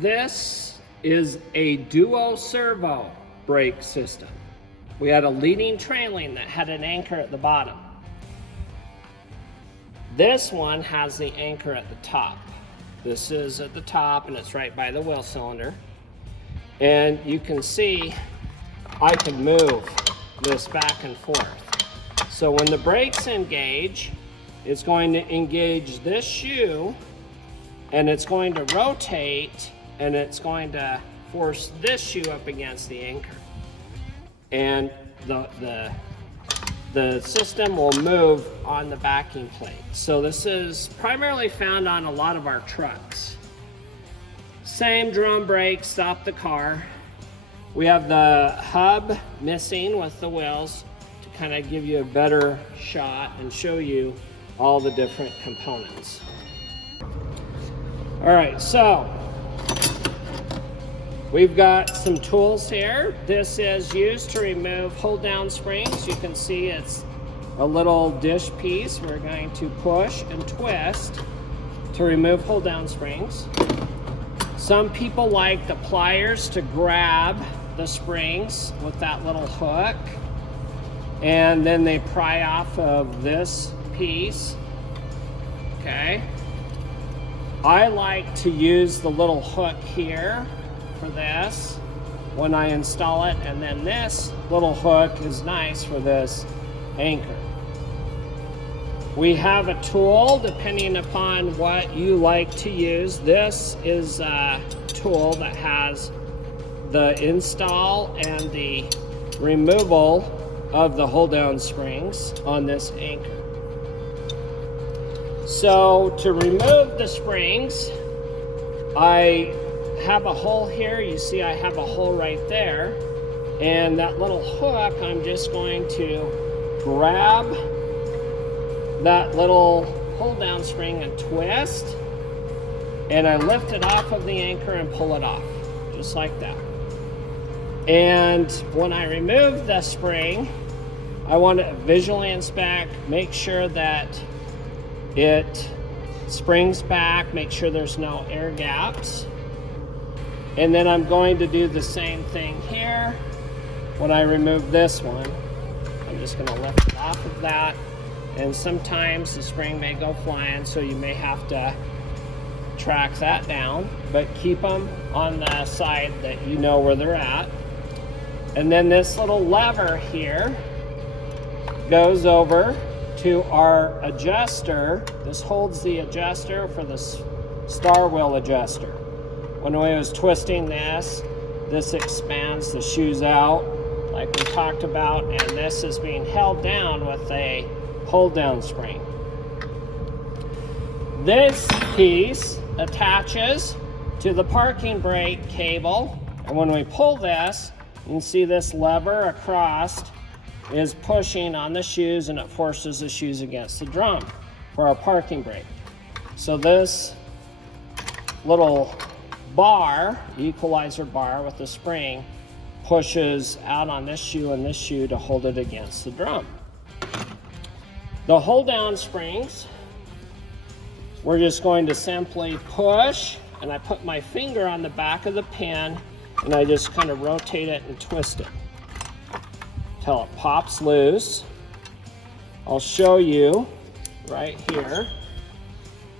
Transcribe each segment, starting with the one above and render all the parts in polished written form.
This is a duo servo brake system. We had a leading trailing that had an anchor at the bottom. This one has the anchor at the top. This is at the top and it's right by the wheel cylinder. And you can see I can move this back and forth. So when the brakes engage, it's going to engage this shoe and it's going to rotate and it's going to force this shoe up against the anchor. And the system will move on the backing plate. So this is primarily found on a lot of our trucks. Same drum brake, stop the car. We have the hub missing with the wheels to kind of give you a better shot and show you all the different components. All right, so we've got some tools here. This is used to remove hold down springs. You can see it's a little dish piece. We're going to push and twist to remove hold down springs. Some people like the pliers to grab the springs with that little hook, and then they pry off of this piece. Okay. I like to use the little hook here for this when I install it, and then this little hook is nice for this anchor. We have a tool depending upon what you like to use. This is a tool that has the install and the removal of the hold down springs on this anchor. So to remove the springs, I have a hole here. You see I have a hole right there, and that little hook, I'm just going to grab that little hold down spring and twist, and I lift it off of the anchor and pull it off just like that. And when I remove the spring, I want to visually inspect, make sure that it springs back, make sure there's no air gaps. And then I'm going to do the same thing here. When I remove this one, I'm just going to lift it off of that. And sometimes the spring may go flying, so you may have to track that down, but keep them on the side that you know where they're at. And then this little lever here goes over to our adjuster. This holds the adjuster for the star wheel adjuster. When I was twisting this expands the shoes out like we talked about, and this is being held down with a hold down spring. This piece attaches to the parking brake cable, and when we pull this, you can see this lever across is pushing on the shoes, and it forces the shoes against the drum for our parking brake. So this little bar, equalizer bar with the spring, pushes out on this shoe and this shoe to hold it against the drum. The hold down springs, we're just going to simply push, and I put my finger on the back of the pin and I just kind of rotate it and twist it till it pops loose. I'll show you right here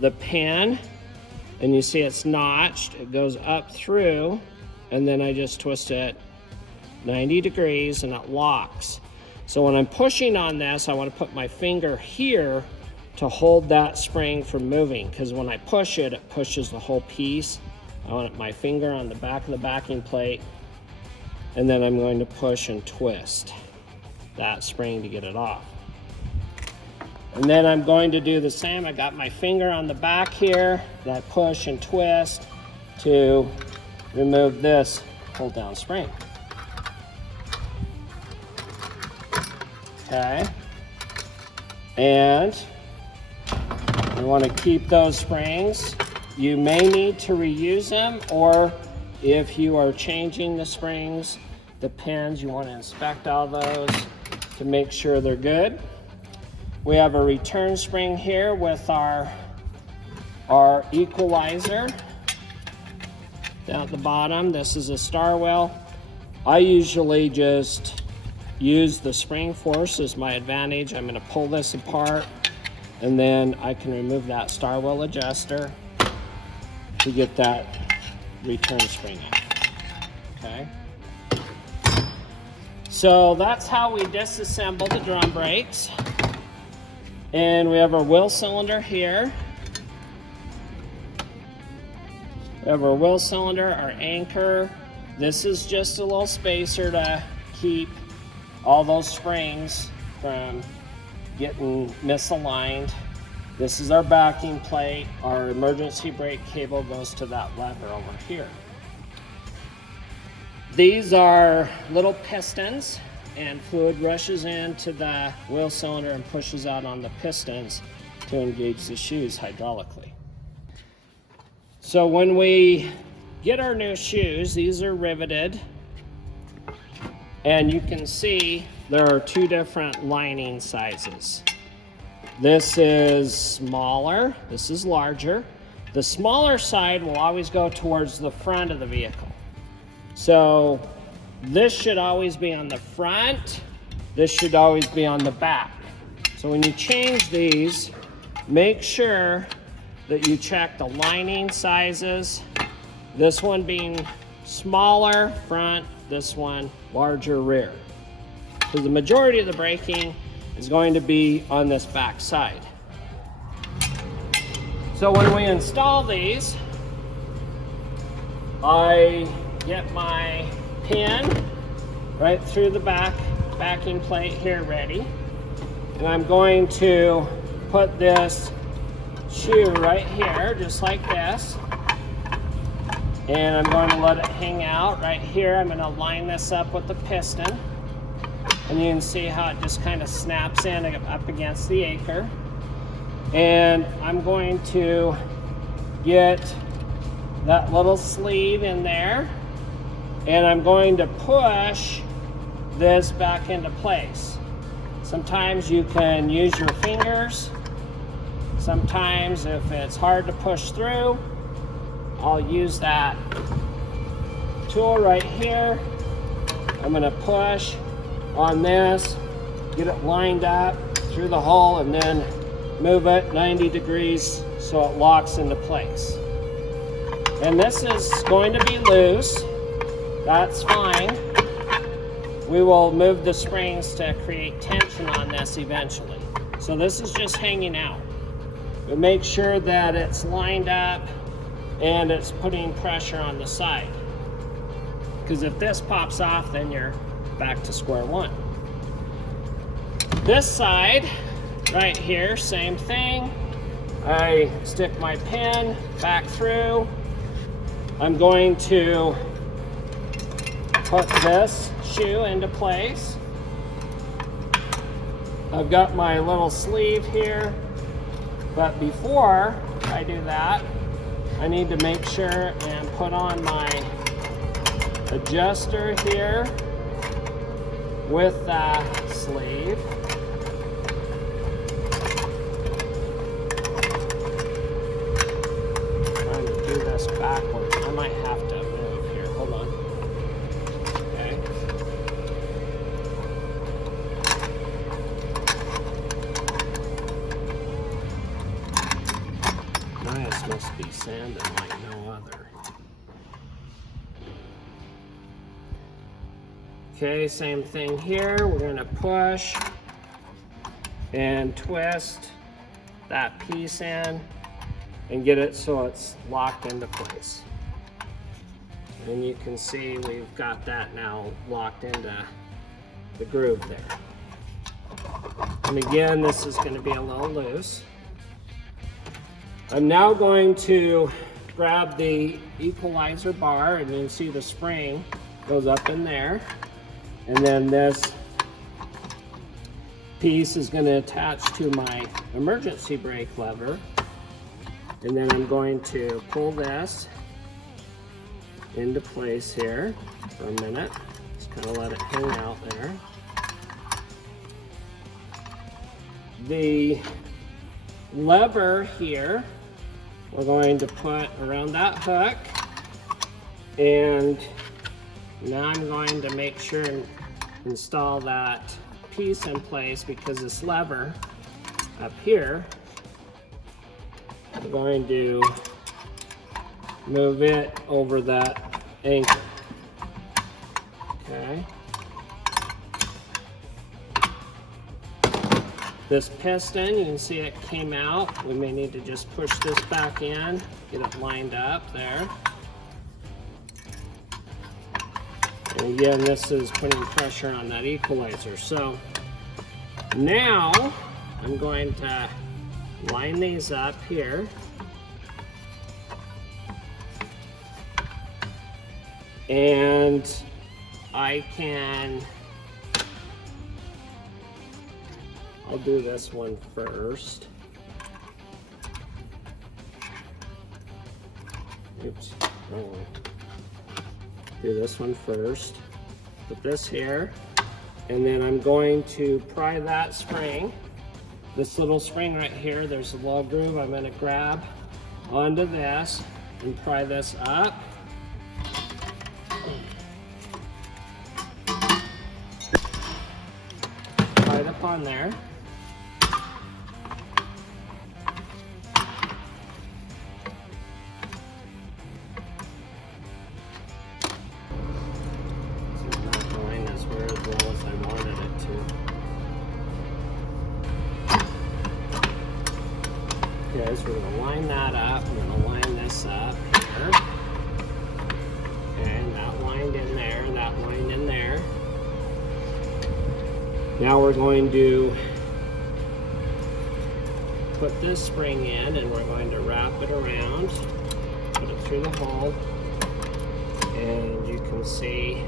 the pin, and you see it's notched. It goes up through, and then I just twist it 90 degrees and it locks. So when I'm pushing on this, I want to put my finger here to hold that spring from moving, because when I push it, it pushes the whole piece. I want my finger on the back of the backing plate, and then I'm going to push and twist that spring to get it off. And then I'm going to do the same. I got my finger on the back here, and I push and twist to remove this hold down spring. Okay. And you want to keep those springs. You may need to reuse them, or if you are changing the springs, the pins, you want to inspect all those to make sure they're good. We have a return spring here with our equalizer. down at the bottom. This is a star well. I usually just use the spring force as my advantage. I'm going to pull this apart, and then I can remove that star well adjuster to get that return spring out. Okay. So that's how we disassemble the drum brakes. And we have our wheel cylinder here. We have our wheel cylinder, our anchor. This is just a little spacer to keep all those springs from getting misaligned. This is our backing plate. Our emergency brake cable goes to that lever over here. These are little pistons, and fluid rushes into the wheel cylinder and pushes out on the pistons to engage the shoes hydraulically. So when we get our new shoes, these are riveted, and you can see there are two different lining sizes. This is smaller, this is larger. The smaller side will always go towards the front of the vehicle. So this should always be on the front, this should always be on the back. So when you change these, make sure that you check the lining sizes. This one being smaller front, this one larger rear. So the majority of the braking is going to be on this back side. So when we install these, I get my pin right through the backing plate here ready. And I'm going to put this shoe right here, just like this. And I'm going to let it hang out right here. I'm going to line this up with the piston. And you can see how it just kind of snaps in up against the anchor. And I'm going to get that little sleeve in there. And I'm going to push this back into place. Sometimes you can use your fingers. Sometimes if it's hard to push through, I'll use that tool right here. I'm going to push on this, get it lined up through the hole, and then move it 90 degrees so it locks into place. And this is going to be loose. That's fine. We will move the springs to create tension on this eventually. So this is just hanging out. But make sure that it's lined up and it's putting pressure on the side. Because if this pops off, then you're back to square one. This side, right here, same thing. I stick my pin back through. I'm going to put this shoe into place. I've got my little sleeve here, but before I do that, I need to make sure and put on my adjuster here with that sleeve. I'm trying to do this backwards. I might have to move here. Hold on. Okay. This must be sanded like no other. Okay, same thing here. We're going to push and twist that piece in and get it so it's locked into place. And you can see we've got that now locked into the groove there. And again, this is going to be a little loose. I'm now going to grab the equalizer bar, and you can see the spring goes up in there. And then this piece is going to attach to my emergency brake lever. And then I'm going to pull this into place here for a minute. Just kind of let it hang out there. The lever here, we're going to put around that hook. And now I'm going to make sure and install that piece in place, because this lever up here, I'm going to move it over that anchor. Okay. This piston, you can see it came out. We may need to just push this back in, get it lined up there. And again, this is putting pressure on that equalizer. So now I'm going to line these up here. And I'll do this one first. Oops, wrong one. Do this one first. Put this here, and then I'm going to pry that spring. This little spring right here, there's a little groove. I'm going to grab onto this and pry this up. Pry it up on there. Okay, so we're going to line that up. I'm going to line this up here. And that lined in there, that lined in there. Now we're going to put this spring in, and we're going to wrap it around, put it through the hole, and you can see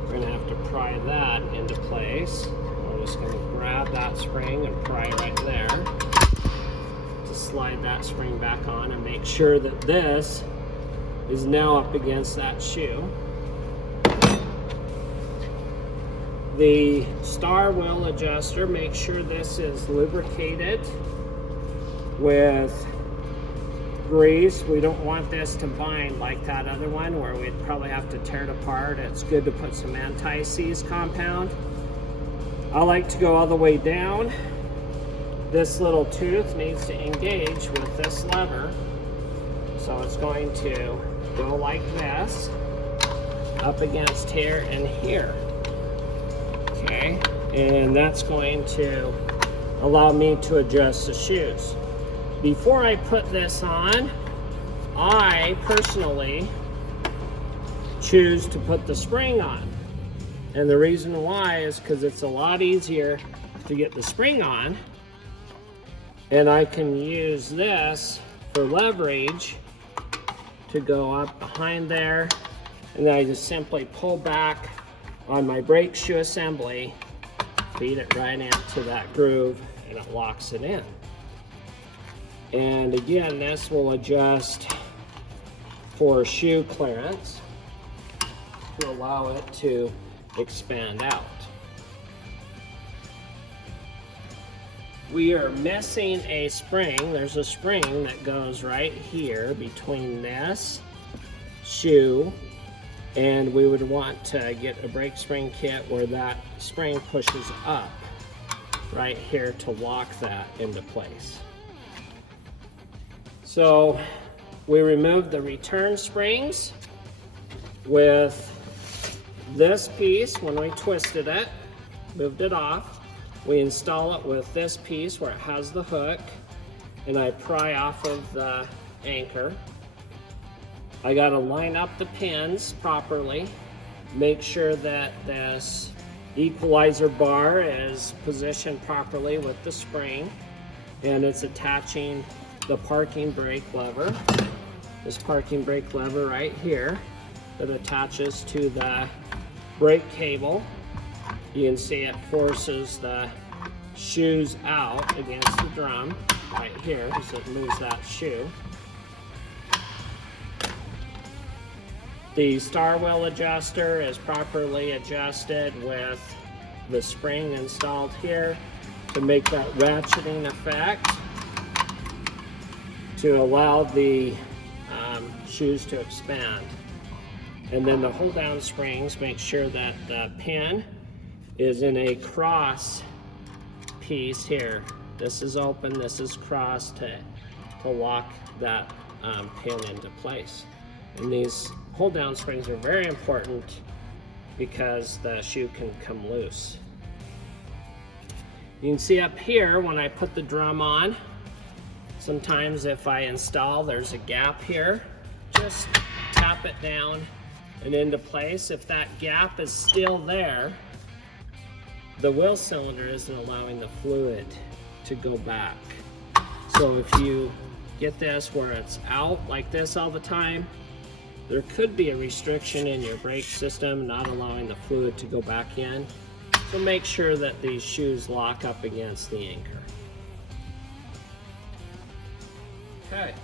we're going to have to pry that into place. We're just going to grab that spring and pry right there. Slide that spring back on and make sure that this is now up against that shoe. The star wheel adjuster, make sure this is lubricated with grease. We don't want this to bind like that other one where we'd probably have to tear it apart. It's good to put some anti-seize compound. I like to go all the way down. This little tooth needs to engage with this lever. So it's going to go like this, up against here and here. Okay, and that's going to allow me to adjust the shoes. Before I put this on, I personally choose to put the spring on. And the reason why is because it's a lot easier to get the spring on. And I can use this for leverage to go up behind there. And then I just simply pull back on my brake shoe assembly, feed it right into that groove, and it locks it in. And again, this will adjust for shoe clearance to allow it to expand out. We are missing a spring. There's a spring that goes right here between this shoe, and we would want to get a brake spring kit where that spring pushes up right here to lock that into place. So we removed the return springs with this piece. When we twisted it, moved it off, we install it with this piece where it has the hook, and I pry off of the anchor. I got to line up the pins properly, make sure that this equalizer bar is positioned properly with the spring, and it's attaching the parking brake lever. This parking brake lever right here that attaches to the brake cable. You can see it forces the shoes out against the drum right here as it moves that shoe. The star wheel adjuster is properly adjusted with the spring installed here to make that ratcheting effect to allow the shoes to expand. And then the hold down springs, make sure that the pin is in a cross piece here. This is open, this is cross to lock that pin into place. And these hold down springs are very important because the shoe can come loose. You can see up here when I put the drum on, sometimes if I install, there's a gap here. Just tap it down and into place. If that gap is still there, the wheel cylinder isn't allowing the fluid to go back. So if you get this where it's out like this all the time, there could be a restriction in your brake system not allowing the fluid to go back in. So make sure that these shoes lock up against the anchor. Okay.